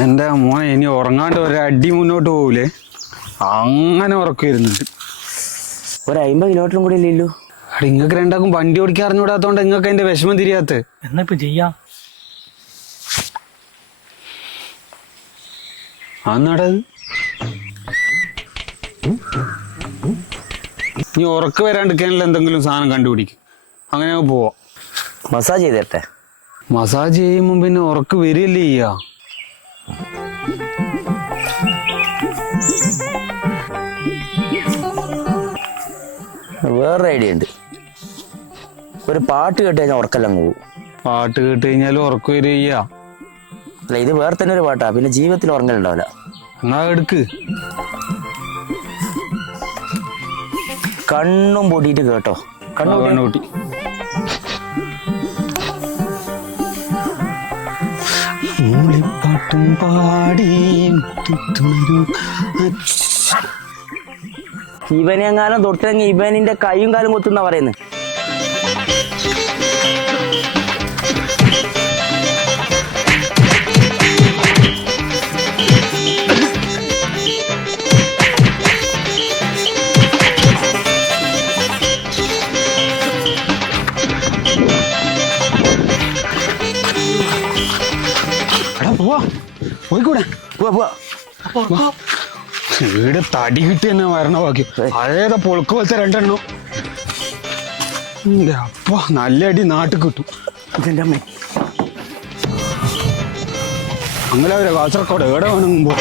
എൻ്റെ മോനെ ഇനി ഉറങ്ങാണ്ട് ഒരടി മുന്നോട്ട് പോകൂലേ, അങ്ങനെ ഉറക്കം വരുന്നുണ്ട്. ഒരു 50 കിലോമീറ്ററും കൂടി ഇല്ലല്ലോ. അവിടെ ഇങ്ങക്ക് രണ്ടാക്കും വണ്ടി ഓടിക്കാൻ അറിഞ്ഞുകൂടാത്തോണ്ട് ഇങ്ങക്ക് അതിന്റെ വിഷമം തിരിയാത്ത. എന്നാ ഇപ്പൊ ചെയ്യാം? അന്നടത് നീ ഉറക്ക് വരാണ്ടിരിക്കാനുള്ള എന്തെങ്കിലും സാധനം കണ്ടുപിടിക്കും, അങ്ങനെ അങ്ങ് പോവാ. മസാജ് ചെയ്ത് തരട്ടെ? മസാജ് ചെയ്യുമ്പോ പിന്നെ ഉറക്ക് വരികയല്ലേ ചെയ്യാ. വേറൊരു ഐഡിയ ഉണ്ട്. ഒരു പാട്ട് കേട്ട് കഴിഞ്ഞാൽ ഉറക്കെല്ലാം പോകും. പാട്ട് കേട്ട് കഴിഞ്ഞാലും ഉറക്ക് വരിക ചെയ്യാ. അല്ല, ഇത് വേറെ തന്നെ ഒരു പാട്ടാ, പിന്നെ ജീവിതത്തിൽ ഉറങ്ങലുണ്ടാവില്ല. എന്നാ എടുക്ക്. കണ്ണും പൊട്ടിയിട്ട് കേട്ടോ. കണ്ണുകൂട്ടി മൂളിപ്പാട്ടും പാടി ഇവനെ എങ്ങാനും തൊട്ടിറങ്ങി ഇവനിന്റെ കൈയും കാലും കൊത്തുന്ന പറയുന്നത്. പോയിക്കൂടെ? വീട് തടി കിട്ടി തന്നെ വരണ ബാക്കി. അതേതാ പൊളുക്ക് പോലത്തെ രണ്ടെണ്ണം. അപ്പൊ നല്ല അടി നാട്ടിൽ കിട്ടും. അങ്ങനെ കാസർഗോഡ് എവിടെ വേണമെങ്കിൽ പോ.